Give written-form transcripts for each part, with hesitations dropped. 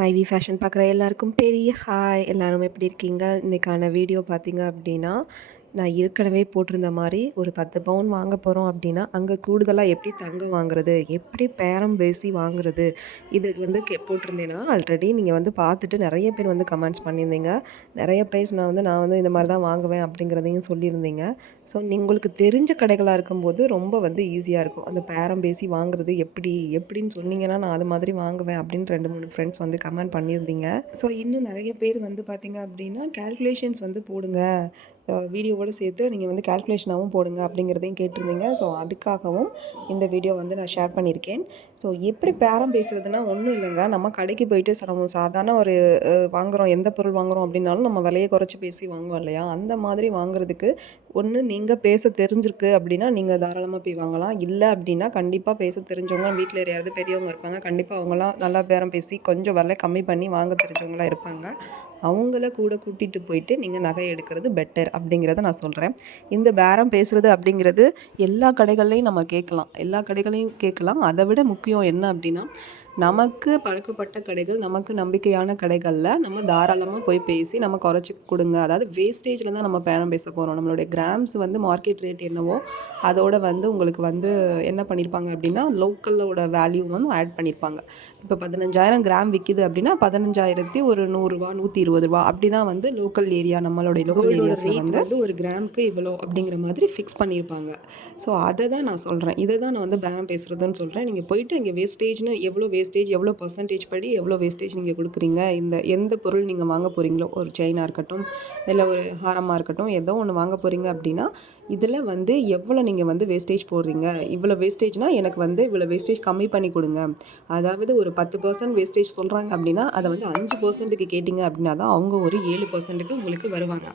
மைவி ஃபேஷன் பார்க்குற எல்லாருக்கும் பெரிய ஹாய். எல்லாரும் எப்படி இருக்கீங்க? இன்றைக்கான வீடியோ பார்த்தீங்க அப்படின்னா, நான் ஏற்கனவே போட்டிருந்த மாதிரி ஒரு 10 பவுன் வாங்க போகிறோம் அப்படின்னா, அங்கே கூடுதலாக எப்படி தங்கம் வாங்குறது, எப்படி பேரம் பேசி வாங்குறது, இது வந்து போட்டிருந்தேன்னா ஆல்ரெடி நீங்கள் வந்து பார்த்துட்டு நிறைய பேர் வந்து கமெண்ட்ஸ் பண்ணியிருந்தீங்க. நிறைய பேர் நான் வந்து இந்த மாதிரி தான் வாங்குவேன் அப்படிங்கிறதையும் சொல்லியிருந்தீங்க. ஸோ உங்களுக்கு தெரிஞ்ச கடைகளாக இருக்கும்போது ரொம்ப வந்து ஈஸியாக இருக்கும். அந்த பேரம் பேசி வாங்குறது எப்படின்னு சொன்னீங்கன்னா நான் அது மாதிரி வாங்குவேன் அப்படின்னு 2, 3 ஃப்ரெண்ட்ஸ் வந்து கமெண்ட் பண்ணியிருந்தீங்க. ஸோ இன்னும் நிறைய பேர் வந்து பார்த்தீங்க அப்படின்னா கால்குலேஷன்ஸ் வந்து போடுங்க, வீடியோவோடு சேர்த்து நீங்கள் வந்து கால்குலேஷனாகவும் போடுங்க அப்படிங்கிறதையும் கேட்டிருந்தீங்க. ஸோ அதுக்காகவும் இந்த வீடியோ வந்து நான் ஷேர் பண்ணியிருக்கேன். ஸோ எப்படி பேரம் பேசுகிறதுனா ஒன்றும் இல்லைங்க. நம்ம கடைக்கு போயிட்டு நம்ம சாதாரண ஒரு வாங்குகிறோம், எந்த பொருள் வாங்குகிறோம் அப்படின்னாலும் நம்ம விலையை குறைச்சி பேசி வாங்குவோம் இல்லையா? அந்த மாதிரி வாங்குறதுக்கு ஒன்று நீங்கள் பேச தெரிஞ்சிருக்கு அப்படின்னா நீங்கள் தாராளமாக போய் வாங்கலாம். இல்லை அப்படின்னா கண்டிப்பாக பேச தெரிஞ்சவங்க வீட்டில் யாராவது பெரியவங்க இருப்பாங்க, கண்டிப்பாக அவங்களாம் நல்லா பேரம் பேசி கொஞ்சம் விலை கம்மி பண்ணி வாங்க தெரிஞ்சவங்களாம் இருப்பாங்க. அவங்கள கூட கூட்டிகிட்டு போயிட்டு நீங்கள் நகை எடுக்கிறது பெட்டர் அப்படிங்கிறத நான் சொல்கிறேன். இந்த பேரம் பேசுகிறது அப்படிங்கிறது எல்லா கடைகள்லையும் நம்ம கேட்கலாம், எல்லா கடைகளையும் கேட்கலாம். அதை விட முக்கியம் என்ன அப்படின்னா, நமக்கு பழக்கப்பட்ட கடைகள், நமக்கு நம்பிக்கையான கடைகளில் நம்ம தாராளமாக போய் பேசி நம்ம குறைச்சி கொடுங்க. அதாவது வேஸ்டேஜில் தான் நம்ம பேரம் பேச போகிறோம். நம்மளுடைய கிராம்ஸ் வந்து மார்க்கெட் ரேட் என்னவோ அதோட வந்து உங்களுக்கு வந்து என்ன பண்ணியிருப்பாங்க அப்படின்னா லோக்கலோட வேல்யூ வந்து ஆட் பண்ணியிருப்பாங்க. இப்போ 15,000 கிராம் விற்கிது அப்படின்னா 15,000 ஒரு ரூ. 100 120 அப்படி தான் வந்து லோக்கல் ஏரியா, நம்மளுடைய லோக்கல் ஏரியாஸில் வந்து ஒரு கிராமுக்கு இவ்வளோ அப்படிங்கிற மாதிரி ஃபிக்ஸ் பண்ணியிருப்பாங்க. ஸோ அதை தான் நான் சொல்கிறேன், இதை தான் நான் வந்து பேரம் பேசுகிறதுன்னு சொல்கிறேன். நீங்கள் போயிட்டு இங்கே வேஸ்டேஜ்னு எவ்வளோ வேஸ்டேஜ், எவ்வளோ பர்சன்டேஜ் படி எவ்வளோ வேஸ்டேஜ் நீங்கள் கொடுக்குறீங்க, எந்த பொருள் நீங்கள் வாங்க போகிறீங்களோ, ஒரு செயினாக இருக்கட்டும் இல்லை ஒரு ஹாரமாக இருக்கட்டும், ஏதோ ஒன்று வாங்க போகிறீங்க அப்படின்னா இதில் வந்து எவ்வளோ நீங்கள் வந்து வேஸ்டேஜ் போடுறீங்க, இவ்வளோ வேஸ்டேஜ்னால் எனக்கு வந்து இவ்வளோ வேஸ்டேஜ் கம்மி பண்ணி கொடுங்க. அதாவது ஒரு 10% வேஸ்டேஜ் சொல்கிறாங்க அப்படின்னா அதை வந்து 5%க்கு கேட்டிங்க அப்படின்னா தான் அவங்க ஒரு 7%க்கு உங்களுக்கு வருவாங்க.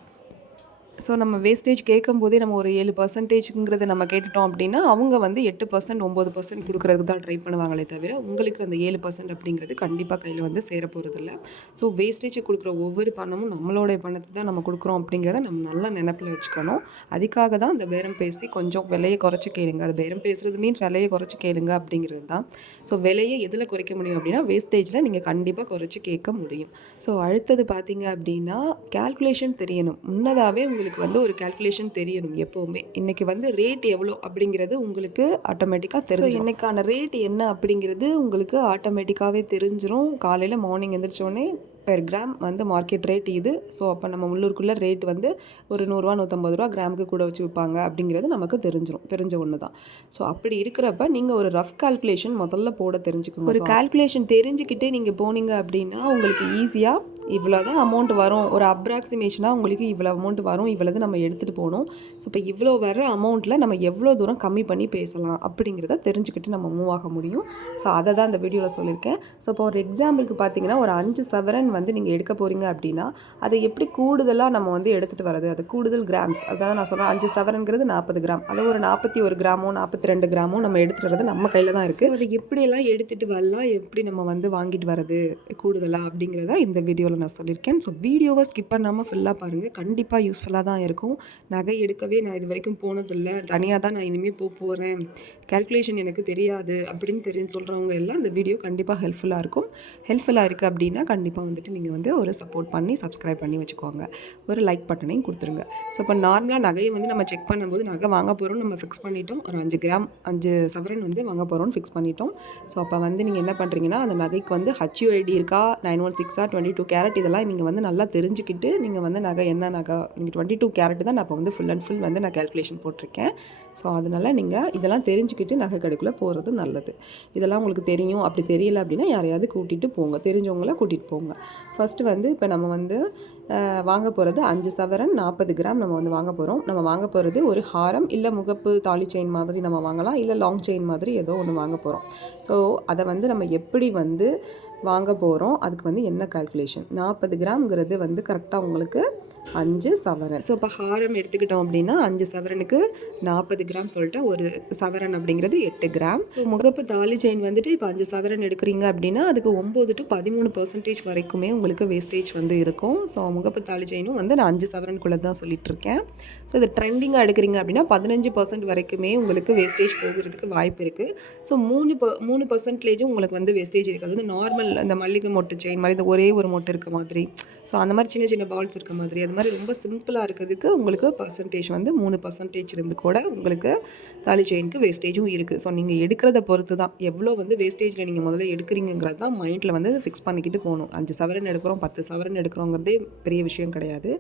ஸோ நம்ம வேஸ்டேஜ் கேட்கும்போதே நம்ம ஒரு 7%ங்கிறத நம்ம கேட்டுட்டோம் அப்படின்னா அவங்க வந்து 8% 9% கொடுக்குறதுக்கு தான் ட்ரை பண்ணுவாங்களே தவிர உங்களுக்கு அந்த 7% அப்படிங்கிறது கண்டிப்பாக கையில் வந்து சேர போகிறதில்ல. ஸோ வேஸ்டேஜ் கொடுக்குற ஒவ்வொரு பணமும் நம்மளோடைய பணத்தை தான் நம்ம கொடுக்குறோம் அப்படிங்கிறத நம்ம நல்லா நினைப்பில் வச்சுக்கணும். அதுக்காக தான் அந்த பேரம் பேசி கொஞ்சம் விலையை குறைச்சி கேளுங்க. அது பேரம் பேசுகிறது மீன்ஸ் விலையை குறைச்சி கேளுங்க அப்படிங்கிறது தான். ஸோ விலையை எதில் குறைக்க முடியும் அப்படின்னா வேஸ்டேஜில் நீங்கள் கண்டிப்பாக குறைச்சி கேட்க முடியும். ஸோ அடுத்தது பார்த்தீங்க அப்படின்னா கால்குலேஷன் தெரியணும். முன்னதாகவே உங்களுக்கு வந்து ஒரு கால்குலேஷன் தெரியணும். எப்போவுமே இன்றைக்கி வந்து ரேட் எவ்வளோ அப்படிங்கிறது உங்களுக்கு ஆட்டோமேட்டிக்காக தெரியும். இன்றைக்கான ரேட் என்ன அப்படிங்கிறது உங்களுக்கு ஆட்டோமேட்டிக்காகவே தெரிஞ்சிடும். காலையில் மார்னிங் எழுந்திரிச்சோடனே பெர் கிராம் வந்து மார்க்கெட் ரேட் இது. ஸோ அப்போ நம்ம உள்ளூருக்குள்ளே ரேட் வந்து ஒரு 100 150 கிராமுக்கு கூட வச்சு விற்பாங்க அப்படிங்கிறது நமக்கு தெரிஞ்ச ஒன்று தான். ஸோ அப்படி இருக்கிறப்ப நீங்கள் ஒரு ரஃப் கால்குலேஷன் முதல்ல போட தெரிஞ்சுக்கோங்க. ஒரு கால்குலேஷன் தெரிஞ்சுக்கிட்டே நீங்கள் போனீங்க அப்படின்னா உங்களுக்கு ஈஸியாக இவ்வளோ தான் அமௌண்ட் வரும், ஒரு அப்ராக்சிமேஷனாக உங்களுக்கு இவ்வளோ அமௌண்ட் வரும், இவ்வளவு நம்ம எடுத்துகிட்டு போகணும். ஸோ இப்போ இவ்வளோ வர அமௌண்ட்டில் நம்ம எவ்வளோ தூரம் கம்மி பண்ணி பேசலாம் அப்படிங்கிறத தெரிஞ்சுக்கிட்டு நம்ம மூவ் ஆக முடியும். ஸோ அதை தான் இந்த வீடியோவில் சொல்லியிருக்கேன். ஸோ இப்போ ஒரு எக்ஸாம்பிளுக்கு பார்த்தீங்கன்னா ஒரு 5 சவரன் வந்து நீங்கள் எடுக்க போகிறீங்க அப்படின்னா அதை எப்படி கூடுதலாக நம்ம வந்து எடுத்துகிட்டு வரது, அது கூடுதல் கிராம்ஸ். அதாவது நான் சொல்கிறேன் 5 சவரன்கிறது 40 கிராம், அதை ஒரு 41 கிராமோ 42 கிராமோ நம்ம எடுத்துகிட்டு வரது நம்ம கையில் தான் இருக்குது. அது எப்படியெல்லாம் எடுத்துகிட்டு வரலாம், எப்படி நம்ம வந்து வாங்கிட்டு வரது கூடுதலாக அப்படிங்கிறத இந்த வீடியோவில் நான் சொல்லியிருக்கேன். ஸோ வீடியோவை ஸ்கிப் பண்ணாமல் ஃபுல்லாக பாருங்கள், கண்டிப்பாக யூஸ்ஃபுல்லாக தான் இருக்கும். நகை எடுக்கவே நான் இது வரைக்கும் போனதில்லை, தனியாக தான் நான் இனிமேல் போகிறேன், கால்குலேஷன் எனக்கு தெரியாது அப்படின்னு சொல்கிறவங்க எல்லாம் இந்த வீடியோ கண்டிப்பாக ஹெல்ப்ஃபுல்லாக இருக்கும். ஹெல்ப்ஃபுல்லாக இருக்குது அப்படின்னா கண்டிப்பாக வந்துட்டு நீங்கள் வந்து ஒரு சப்போர்ட் பண்ணி சப்ஸ்கிரைப் பண்ணி வச்சுக்கோங்க, ஒரு லைக் பட்டனையும் கொடுத்துருங்க. ஸோ இப்போ நார்மலாக நகையை வந்து நம்ம செக் பண்ணும்போது நகை வாங்க போகிறோம் நம்ம ஃபிக்ஸ் பண்ணிட்டோம், ஒரு 5 சவரன் வந்து வாங்க போகிறோம்னு ஃபிக்ஸ் பண்ணிட்டோம். ஸோ அப்போ வந்து நீங்கள் என்ன பண்ணுறீங்கன்னா அந்த நகைக்கு வந்து HUID இருக்கா, 916 22 கேரட், இதெல்லாம் நீங்கள் வந்து நல்லா தெரிஞ்சுக்கிட்டு நீங்கள் வந்து நகை என்ன நகை, நீங்கள் 22 கேரட் தான் நான் இப்போ வந்து ஃபுல் அண்ட் ஃபுல் வந்து நான் கால்குலேஷன் போட்டிருக்கேன். ஸோ அதனால் நீங்கள் இதெல்லாம் தெரிஞ்சுக்கிட்டு நகை கடைக்குள்ளே போகிறது நல்லது. இதெல்லாம் உங்களுக்கு தெரியும், அப்படி தெரியல அப்படின்னா யாரையாவது கூட்டிகிட்டு போங்க, தெரிஞ்சவங்கள கூட்டிகிட்டு போங்க. ஃபஸ்ட்டு வந்து இப்போ நம்ம வந்து வாங்க போகிறது 5 சவரன் 40 கிராம் நம்ம வந்து வாங்க போகிறோம். நம்ம வாங்க போகிறது ஒரு ஹாரம் இல்லை முகப்பு தாலி செயின் மாதிரி நம்ம வாங்கலாம், இல்லை லாங் செயின் மாதிரி ஏதோ ஒன்று வாங்க போகிறோம். ஸோ அதை வந்து நம்ம எப்படி வந்து வாங்க போகிறோம், அதுக்கு வந்து என்ன கால்குலேஷன், 40 கிராம்ங்கிறது வந்து கரெக்டாக உங்களுக்கு 5 சவரன். ஸோ இப்போ ஹாரம் எடுத்துக்கிட்டோம் அப்படின்னா 5 சவரனுக்கு 40 கிராம் சொல்லிட்டு ஒரு சவரன் அப்படிங்கிறது 8 கிராம். முகப்பு தாலி செயின் வந்துட்டு இப்போ 5 சவரன் எடுக்கிறீங்க அப்படின்னா அதுக்கு 9 to 13% வரைக்குமே உங்களுக்கு வேஸ்டேஜ் வந்து இருக்கும். ஸோ முகப்பு தாலி செயினும் வந்து நான் 5 சவரனுக்குள்ளே தான் சொல்லிட்டு இருக்கேன். ஸோ இது ட்ரெண்டிங்காக எடுக்கிறீங்க அப்படின்னா 15% வரைக்குமே உங்களுக்கு வேஸ்டேஜ் போகிறதுக்கு வாய்ப்பு இருக்குது. ஸோ 3% உங்களுக்கு வந்து வேஸ்டேஜ் இருக்காது. வந்து நார்மல் இந்த மல்லிகை மொட்டு செயின் மாதிரி இந்த ஒரே ஒரு மொட்டு இருக்க மாதிரி, ஸோ அந்த மாதிரி சின்ன சின்ன பால்ஸ் இருக்க மாதிரி, அது மாதிரி ரொம்ப சிம்பிளாக இருக்கிறதுக்கு உங்களுக்கு பர்சன்டேஜ் வந்து 3% இருந்து கூட உங்களுக்கு தாலி செயினுக்கு வேஸ்டேஜும் இருக்குது. ஸோ நீங்கள் எடுக்கிறத பொறுத்து தான் எவ்வளோ வந்து வேஸ்டேஜில் நீங்கள் முதல்ல எடுக்கிறீங்கிறது தான் மைண்டில் வந்து ஃபிக்ஸ் பண்ணிக்கிட்டு போகணும். 5 சவரன் எடுக்கிறோம் 10 சவரன் எடுக்கிறோங்கிறதே பெரிய விஷயம் கிடையாது.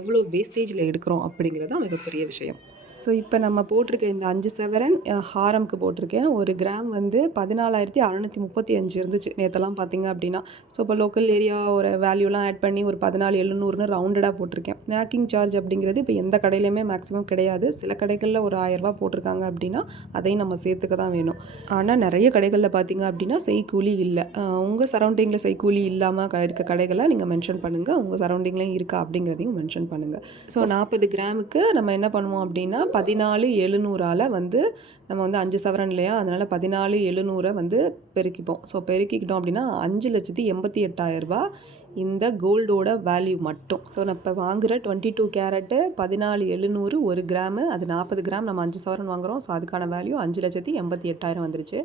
எவ்வளோ வேஸ்டேஜில் எடுக்கிறோம் அப்படிங்கிறது தான் மிகப்பெரிய விஷயம். ஸோ இப்போ நம்ம போட்டிருக்க இந்த 5 சவரன் ஹாரம்க்கு போட்டிருக்கேன். 1 கிராம் வந்து 14,635 இருந்துச்சு நேற்றெல்லாம் பார்த்தீங்க அப்படின்னா. ஸோ இப்போ லோக்கல் ஏரியா ஒரு வேல்யூலாம் ஆட் பண்ணி ஒரு 14,700ன்னு ரவுண்டடாக போட்டிருக்கேன். மேக்கிங் சார்ஜ் அப்படிங்கிறது இப்போ எந்த கடையிலையுமே மேக்ஸிமம் கிடையாது. சில கடைகளில் ஒரு 1000 ரூபா போட்டிருக்காங்க அப்படின்னா அதையும் நம்ம சேர்த்துக்க தான் வேணும். ஆனால் நிறைய கடைகளில் பார்த்தீங்க அப்படின்னா செய்கூலி இல்லை. உங்கள் சரௌண்டிங்கில் செய்கூலி இல்லாமல் இருக்க கடைகளை நீங்கள் மென்ஷன் பண்ணுங்கள். உங்கள் சரௌண்டிங்லேயும் இருக்கா அப்படிங்கிறதையும் மென்ஷன் பண்ணுங்கள். ஸோ 40 கிராமுக்கு நம்ம என்ன பண்ணுவோம் அப்படின்னா 14,700ஆல் வந்து நம்ம வந்து 5 சவரன் இல்லையா, அதனால் 14,700 வந்து பெருக்கிப்போம். ஸோ பெருக்கிக்கிட்டோம் அப்படின்னா 5,88,000 ரூபா இந்த கோல்டோட வேல்யூ மட்டும். ஸோ நான் இப்போ வாங்குகிற 22 கேரட்டு 14,700 1 கிராமு, அது 40 கிராம் நம்ம 5 சவரன் வாங்குகிறோம். ஸோ அதுக்கான வேல்யூ 5,88,000 வந்துருச்சு.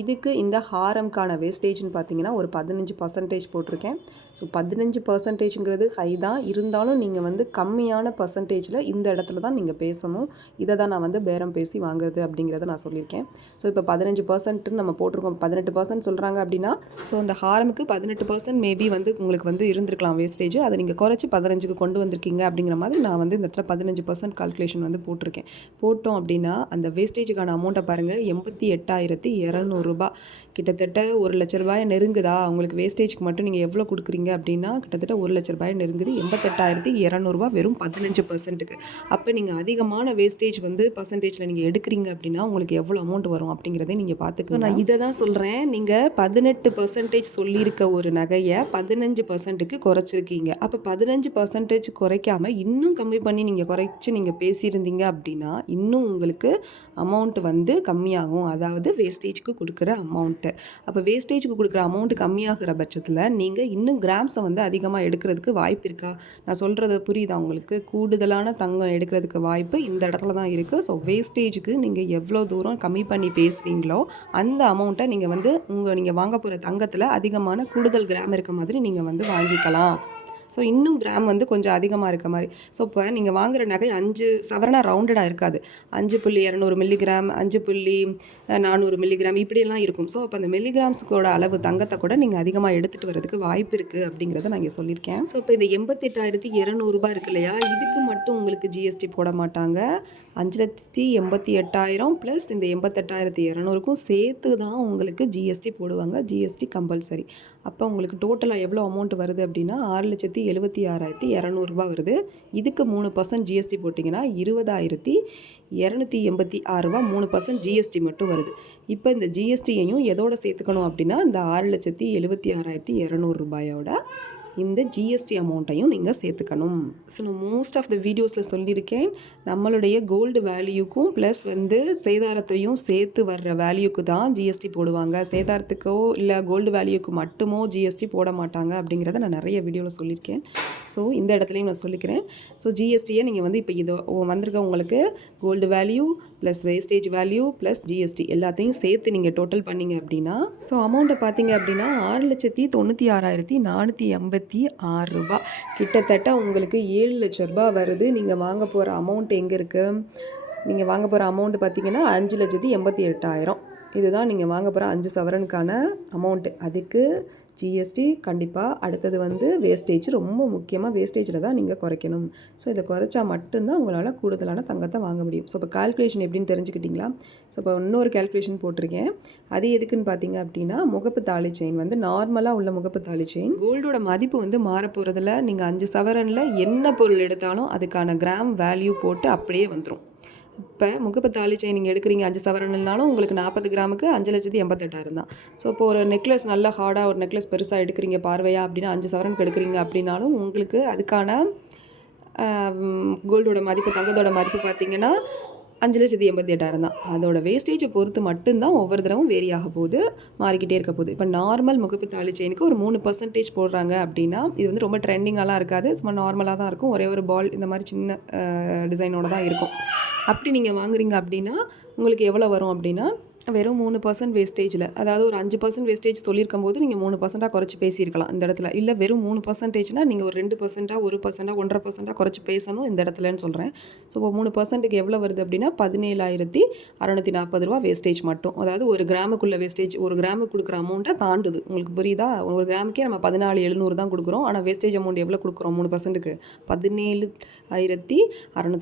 இதுக்கு இந்த ஹாரம்கான வேஸ்டேஜ்னு பார்த்தீங்கன்னா ஒரு 15% போட்டிருக்கேன். ஸோ 15%ங்கிறது ஹை தான், இருந்தாலும் நீங்கள் வந்து கம்மியான பர்சன்டேஜில் இந்த இடத்துல தான் நீங்கள் பேசணும். இதை தான் நான் வந்து பேரம் பேசி வாங்குறது அப்படிங்கிறத நான் சொல்லியிருக்கேன். ஸோ இப்போ 15% நம்ம போட்டிருக்கோம். 18% சொல்கிறாங்க அப்படின்னா ஸோ இந்த ஹாரமுக்கு 18% மேபி வந்து உங்களுக்கு வந்து இருந்திருக்கலாம் வேஸ்டேஜ். அதை நீங்கள் குறைச்சி 15க்கு கொண்டு வந்திருக்கீங்க அப்படிங்கிற மாதிரி நான் வந்து இந்த இடத்துல 15% கால்குலேஷன் வந்து போட்டிருக்கேன். போட்டோம் அப்படின்னா அந்த வேஸ்டேஜுக்கான அமௌண்ட்டை பாருங்கள், 88,200 ரூபா. கிட்டத்தட்ட 1,00,000 ரூபாயை நெருங்குதா? உங்களுக்கு வேஸ்டேஜ்க்கு மட்டும் நீங்கள் எவ்வளோ கொடுக்குறீங்க அப்படின்னா கிட்டத்தட்ட 1,00,000 ரூபாயை நெருங்குது. 88,200 ரூபா வெறும் 15%க்கு. அப்போ நீங்கள் அதிகமான வேஸ்டேஜ் வந்து பர்சன்டேஜில் நீங்கள் எடுக்கிறீங்க அப்படின்னா உங்களுக்கு எவ்வளோ அமௌண்ட் வரும் அப்படிங்கிறதே நீங்கள் பார்த்துக்கணும். நான் இதை தான் சொல்கிறேன், நீங்கள் 18% சொல்லியிருக்க ஒரு நகையை 15%க்கு குறைச்சிருக்கீங்க. அப்போ 15% குறைக்காமல் இன்னும் கம்மி பண்ணி நீங்கள் குறைச்சி நீங்கள் பேசியிருந்தீங்க அப்படின்னா இன்னும் உங்களுக்கு அமௌண்ட் வந்து கம்மியாகும். அதாவது வேஸ்டேஜுக்கு கொடுக்குற அமௌண்ட்டு. அப்போ வேஸ்டேஜுக்கு கொடுக்குற அமௌண்ட்டு கம்மியாகிற பட்சத்தில் நீங்கள் இன்னும் கிராம்ஸை வந்து அதிகமாக எடுக்கிறதுக்கு வாய்ப்பு இருக்கா? நான் சொல்கிறது புரியுதா உங்களுக்கு? கூடுதலான தங்கம் எடுக்கிறதுக்கு வாய்ப்பு இந்த இடத்துல தான் இருக்குது. ஸோ வேஸ்டேஜுக்கு நீங்கள் எவ்வளோ தூரம் கம்மி பண்ணி பேசுகிறீங்களோ அந்த அமௌண்ட்டை நீங்கள் வந்து நீங்கள் வாங்க போகிற தங்கத்தில் அதிகமான கூடுதல் கிராம் இருக்க மாதிரி நீங்கள் வந்து வாங்கிக்கலாம். ஸோ இன்னும் கிராம் வந்து கொஞ்சம் அதிகமாக இருக்க மாதிரி. ஸோ இப்போ நீங்கள் வாங்குகிற நகை 5 சவரனாக ரவுண்டடாக இருக்காது. 5.200 மில்லிகிராம், 5.400 மில்லிகிராம் இப்படியெல்லாம் இருக்கும். ஸோ அப்போ அந்த மில்லிகிராம்ஸுக்கோட அளவு தங்கத்தை கூட நீங்கள் அதிகமாக எடுத்துகிட்டு வரதுக்கு வாய்ப்பு இருக்குது அப்படிங்கிறத நான் இங்கே சொல்லியிருக்கேன். ஸோ இப்போ இந்த 88,200 ரூபாய் இருக்கு இல்லையா, இதுக்கு மட்டும் உங்களுக்கு ஜிஎஸ்டி போட மாட்டாங்க. 5,88,000 ப்ளஸ் இந்த 88,200க்கும் சேர்த்து தான் உங்களுக்கு ஜிஎஸ்டி போடுவாங்க. GST compulsory. அப்போ உங்களுக்கு டோட்டலாக எவ்வளோ அமௌண்ட் வருது அப்படின்னா 6,76,200 ரூபாய் வருது. இதுக்கு 3% ஜிஎஸ்டி போட்டிங்கன்னா 20,286 ரூபா 3% ஜிஎஸ்டி மட்டும் வருது. இப்போ இந்த ஜிஎஸ்டியையும் எதோட சேர்த்துக்கணும் அப்படின்னா இந்த 6,76,200 ரூபாயோட இந்த ஜிஎஸ்டி அமௌண்ட்டையும் நீங்கள் சேர்த்துக்கணும். ஸோ நான் மோஸ்ட் ஆஃப் த வீடியோஸில் சொல்லியிருக்கேன், நம்மளுடைய கோல்டு வேல்யூக்கும் ப்ளஸ் வந்து சேதாரத்தையும் சேர்த்து வர்ற வேல்யூக்கு தான் ஜிஎஸ்டி போடுவாங்க. சேதாரத்துக்கோ இல்லை கோல்டு வேல்யூக்கு மட்டுமோ ஜிஎஸ்டி போட மாட்டாங்க அப்படிங்கிறத நான் நிறைய வீடியோவில் சொல்லியிருக்கேன். ஸோ இந்த இடத்துலையும் நான் சொல்லிக்கிறேன். ஸோ ஜிஎஸ்டியை நீங்கள் வந்து இப்போ இது வந்திருக்க உங்களுக்கு gold value plus wastage value plus GST எல்லாத்தையும் சேர்த்து நீங்கள் டோட்டல் பண்ணிங்க அப்படின்னா ஸோ அமௌண்ட்டை பார்த்தீங்க அப்படின்னா 6,96,486 ரூபா. கிட்டத்தட்ட உங்களுக்கு 7 லட்ச ரூபா வருது. நீங்கள் வாங்க போகிற அமௌண்ட் எங்கே இருக்குது? நீங்கள் வாங்க போகிற அமௌண்ட்டு பார்த்தீங்கன்னா 5,88,000. இதுதான் நீங்கள் வாங்க போகிற 5 சவரனுக்கான அமௌண்ட்டு. அதுக்கு ஜிஎஸ்டி கண்டிப்பாக. அடுத்தது வந்து வேஸ்டேஜ், ரொம்ப முக்கியமாக வேஸ்டேஜில் தான் நீங்கள் குறைக்கணும். ஸோ இதை குறைச்சா மட்டும்தான் உங்களால் கூடுதலான தங்கத்தை வாங்க முடியும். ஸோ இப்போ கால்குலேஷன் எப்படின்னு தெரிஞ்சுக்கிட்டிங்களா? ஸோ இப்போ இன்னொரு கால்குலேஷன் போட்டிருக்கேன். அது எதுக்குன்னு பார்த்தீங்க அப்படின்னா முகப்பு தாலி செயின் வந்து நார்மலாக உள்ள முகப்பு தாலி செயின் கோல்டோட மதிப்பு வந்து மாற போகிறதுல நீங்கள் 5 சவரனில் என்ன பொருள் எடுத்தாலும் அதுக்கான கிராம் வேல்யூ போட்டு அப்படியே வந்துடும். இப்போ முகப்பு தாலி செயின் நீங்கள் எடுக்கிறீங்க 5 சவரன்னாலும் உங்களுக்கு 40 கிராமுக்கு 5,88,000 தான். ஸோ இப்போ ஒரு நெக்லஸ் நல்லா ஹார்டாக ஒரு நெக்லஸ் பெருசாக எடுக்கிறீங்க பார்வையா அப்படின்னா 5 சவரனுக்கு எடுக்கிறீங்க அப்படின்னாலும் உங்களுக்கு அதுக்கான கோல்டோட மதிப்பு தங்கத்தோட மதிப்பு பார்த்தீங்கன்னா 5,88,000 தான். அதோட வேஸ்டேஜை பொறுத்து மட்டும்தான் ஒவ்வொரு தடவும் வேரி ஆக போகுது, மாறிக்கிட்டே இருக்க போகுது. இப்போ நார்மல் முகப்பு தாலி செயினுக்கு ஒரு 3% போடுறாங்க அப்படின்னா இது வந்து ரொம்ப ட்ரெண்டிங்காலாம் இருக்காது, சும்மா நார்மலாக தான் இருக்கும். ஒரே ஒரு பால் இந்த மாதிரி சின்ன டிசைனோட தான் இருக்கும். அப்படி நீங்கள் வாங்குறீங்க அப்படின்னா உங்களுக்கு எவ்வளோ வரும் அப்படின்னா வெறும் 3% வேஸ்டேஜில், அதாவது ஒரு 5% வேஸ்டேஜ் சொல்லியிருக்கும்போது நீங்கள் 3%ஆக குறைச்சி பேசியிருக்கலாம் இந்த இடத்துல. இல்லை வெறும் 3%னா நீங்கள் ஒரு 2%, 1%, 1.5% குறைச்சி பேசணும் இந்த இடத்துலன்னு சொல்கிறேன். ஸோ இப்போ 3%க்கு எவ்வளோ வருது அப்படின்னா 17,640 வேஸ்டேஜ் மட்டும். அதாவது ஒரு கிராமுக்குள்ள வேஸ்டேஜ், ஒரு கிராமுக்கு கொடுக்குற அமௌண்ட்டை தாண்டுது. உங்களுக்கு புரியுதா? ஒரு கிராமுக்கே நம்ம 14,700 தான் கொடுக்குறோம். ஆனால் வேஸ்டேஜ் அமௌண்ட் எவ்வளோ கொடுக்குறோம் 3%க்கு? 17,640.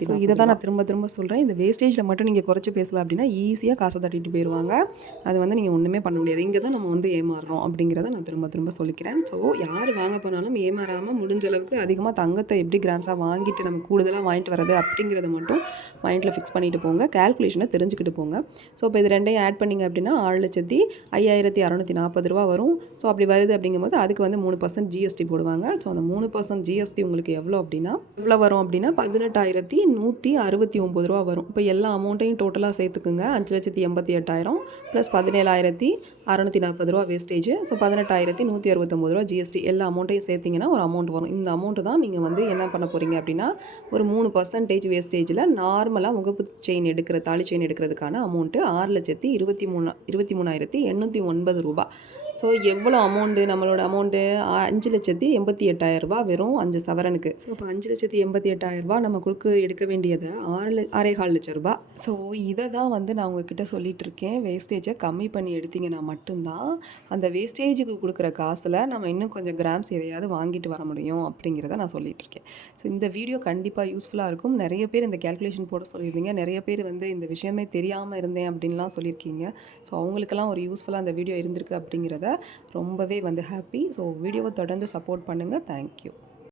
ஸோ இதை தான் நான் திரும்ப திரும்ப சொல்கிறேன். இந்த வேஸ்டேஜில் மட்டும் நீங்கள் குறைச்சி பேசலாம் அப்படின்னா ஈஸியாக காசை தட்டிட்டு போயிடுவாங்க. அது வந்து நீங்கள் ஒன்றுமே பண்ண முடியாது. இங்கே தான் நம்ம வந்து ஏமாறுறோம் அப்படிங்கிறத நான் திரும்ப திரும்ப சொல்லிக்கிறேன். ஸோ யார் வாங்க போனாலும் ஏமாறாமல் முடிஞ்ச அளவுக்கு அதிகமாக தங்கத்தை எப்படி கிராம்ஸாக வாங்கிட்டு நம்ம கூடுதலாக வாங்கிட்டு வரது அப்படிங்கிறத மட்டும் மைண்டில் ஃபிக்ஸ் பண்ணிட்டு போங்க. கேல்குலேஷனை தெரிஞ்சுக்கிட்டு போங்க. ஸோ இப்போ இது ரெண்டையும் ஆட் பண்ணிங்க அப்படின்னா 6,05,640 வரும். ஸோ அப்படி வருது அப்படிங்கும்போது அதுக்கு வந்து 3% ஜிஎஸ்டி போடுவாங்க. ஸோ அந்த 3% ஜிஎஸ்டி உங்களுக்கு எவ்வளோ வரும் அப்படின்னா 18,169 வரும். இப்போ எல்லா அமௌண்ட்டையும் டோட்டலாக சேர்த்துக்குங்க. 5,88,000 ப்ளஸ் 17,640 வேஸ்டேஜ். ஸோ 18,169 ஜிஎஸ்டி எல்லா அமௌண்ட்டையும் சேர்த்திங்கன்னா ஒரு அமௌண்ட் வரும். இந்த அமௌண்ட்டு தான் நீங்கள் வந்து என்ன பண்ண போகிறீங்க அப்படின்னா ஒரு 3% வேஸ்டேஜில் நார்மலாக முகப்பு செயின் தாலி செயின் எடுக்கிறதுக்கான அமௌண்ட்டு 6,23,809 ஸோ எவ்வளோ அமௌண்ட்டு நம்மளோட அமௌண்ட்டு 5,88,000 வெறும் 5 சவரனுக்கு. ஸோ இப்போ 5,88,000 நம்ம எடுக்க வேண்டியது 6,15 லட்சம் ரூபா. ஸோ இதை தான் வந்து நான் உங்ககிட்ட சொல்லிகிட்டு இருக்கேன். வேஸ்டேஜை கம்மி பண்ணி எடுத்திங்கன்னா மட்டும்தான் அந்த வேஸ்டேஜுக்கு கொடுக்குற காசில் நம்ம இன்னும் கொஞ்சம் கிராம்ஸ் எதையாவது வாங்கிட்டு வர முடியும் அப்படிங்கிறத நான் சொல்லிகிட்டு இருக்கேன். ஸோ இந்த வீடியோ கண்டிப்பாக யூஸ்ஃபுல்லாக இருக்கும். நிறைய பேர் இந்த கேல்குலேஷன் போட சொல்லியிருந்தீங்க. நிறைய பேர் வந்து இந்த விஷயமே தெரியாமல் இருந்தேன் அப்படின்லாம் சொல்லியிருக்கீங்க. ஸோ அவங்களுக்கெல்லாம் ஒரு யூஸ்ஃபுல்லாக அந்த வீடியோ இருந்திருக்கு அப்படிங்கிறத ரொம்பவே வந்து ஹாப்பி. ஸோ வீடியோவை தொடர்ந்து சப்போர்ட் பண்ணுங்கள். தேங்க்யூ.